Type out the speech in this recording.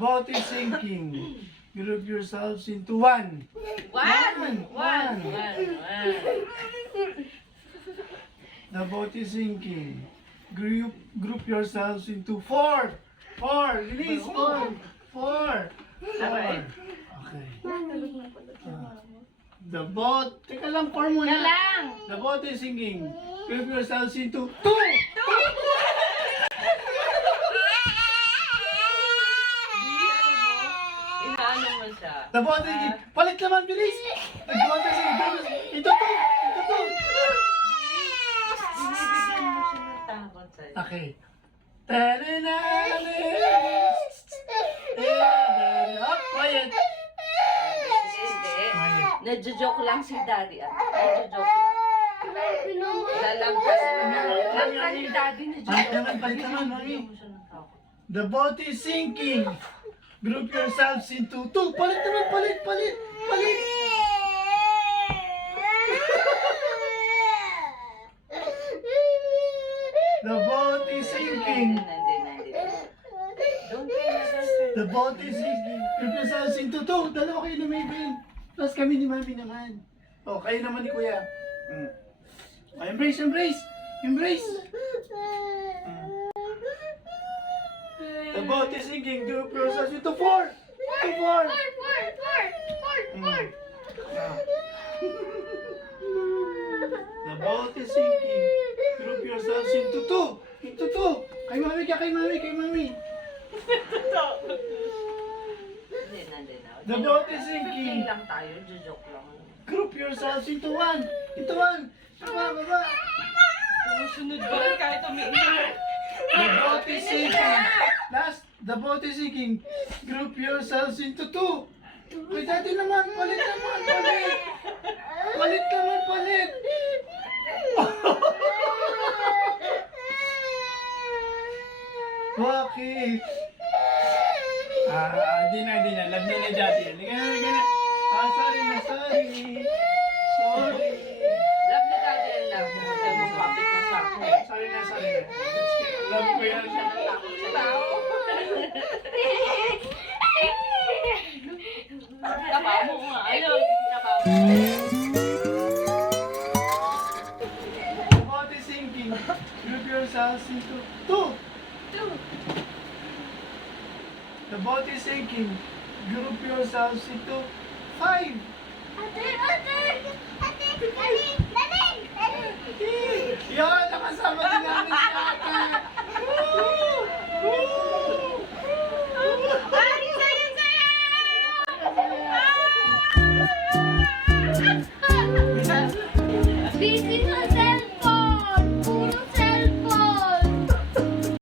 boat is sinking. Group yourselves into one. One. The boat is sinking. Group yourselves into four. Release. Four. Alright. Okay. The boat. Teka lang, four muna. The boat is sinking. Group yourselves into two. Inaano mo siya? The boat is sinking. Palit naman, bilis. The boat is sinking. Ito two. Binibigyan mo siya ng takot sa'yo. Okay. Up, quiet. Hindi. Nadjo-joke lang si Daddy. Nadjo-joke lang. Lalagpas ni Daddy. Palit naman, mami. The boat is sinking. Group yourselves into two. Palit naman, palit. The boat is sinking. The boat is sinking. Group yourselves into two. Dalawa kayo ni Maybin. Plus kami ni Mami naman. Oh, kayo naman ni Kuya. Oh, embrace. The boat is sinking. Group yourselves into four. The boat is sinking. Group yourselves into two. Kay Mami. The boat is sinking. lang tayo, joke lang. Group yourselves into one. Baba. Sunod ba rin kahit umiiyak? The boat is sinking. The boat is sinking. Group yourselves into two. Kay Daddy naman, palit. Bakit? Di na. Love na ni Daddy. Liga na. Sorry. Love ni Daddy and love mo. Kaya mo kapit na sa akin. Sorry na. Love ko yan. Siya natakot sa tao. Tabaw mo nga. Ayaw, tabaw mo. The boat is sinking. Group yourselves into two. The boat is sinking. Group yourselves into five. Yan, nakasama din namin si Ate. Busy na